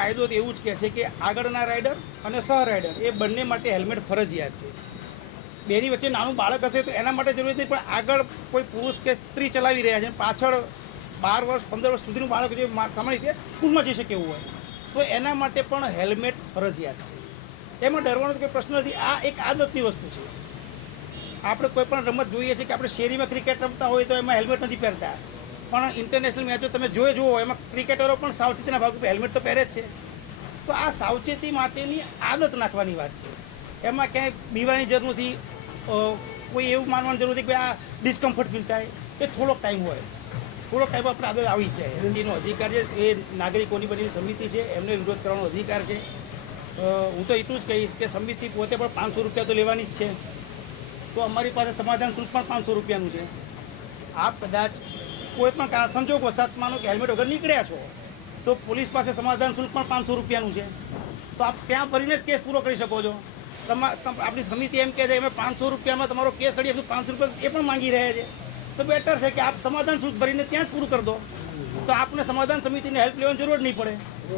કાયદો તો એવું જ કહે છે કે આગળના રાઇડર અને સહ રાઇડર એ બંને માટે હેલ્મેટ ફરજિયાત છે. બેની વચ્ચે નાનું બાળક હશે તો એના માટે જરૂરી નથી, પણ આગળ કોઈ પુરુષ કે સ્ત્રી ચલાવી રહ્યા છે, પાછળ 12 વર્ષ 15 વર્ષ સુધીનું બાળક જે સામાન્ય રીતે સ્કૂલમાં જઈ શકે એવું હોય તો એના માટે પણ હેલ્મેટ ફરજિયાત છે. એમાં ડરવાનો કોઈ પ્રશ્ન નથી. આ એક આદતની વસ્તુ છે. આપણે કોઈ પણ રમત જોઈએ છીએ કે આપણે શેરીમાં ક્રિકેટ રમતા હોય તો એમાં હેલ્મેટ નથી પહેરતા, પણ ઇન્ટરનેશનલ મેચો તમે જુઓ એમાં ક્રિકેટરો પણ સાવચેતીના ભાગરૂપે હેલ્મેટ તો પહેરે જ છે. તો આ સાવચેતી માટેની આદત નાખવાની વાત છે. એમાં ક્યાંય બીવાની જરૂર નથી, કોઈ એવું માનવાની જરૂર નથી કે આ ડિસ્કમ્ફર્ટ ફીલ થાય. એ થોડોક ટાઈમ હોય, થોડોક ટાઈમ આપણે આદત આવી જ જાય. એનો અધિકાર છે, એ નાગરિકોની બધી સમિતિ છે, એમને વિરોધ કરવાનો અધિકાર છે. હું તો એટલું જ કહીશ કે સમિતિ પોતે પણ 500 રૂપિયા તો લેવાની જ છે, તો અમારી પાસે સમાધાન શુલ્ક પણ 500 રૂપિયાનું છે. આપ કદાચ કોઈ પણ કારણ સંજોગવશાત માનો કે હેલ્મેટ વગર નીકળ્યા છો તો પોલીસ પાસે સમાધાન શુલ્ક પણ 500 રૂપિયાનું છે, તો આપ ત્યાં ભરીને જ કેસ પૂરો કરી શકો છો. આપણી સમિતિ એમ કહે છે અમે 500 રૂપિયામાં તમારો કેસ કરી આપીશું, 500 રૂપિયા એ પણ માંગી રહ્યા છે. તો બેટર છે કે આપ સમાધાન શુલ્ક ભરીને ત્યાં જ પૂરું કરી દો, તો આપને સમાધાન સમિતિને હેલ્પ લેવાની જરૂર નહીં પડે.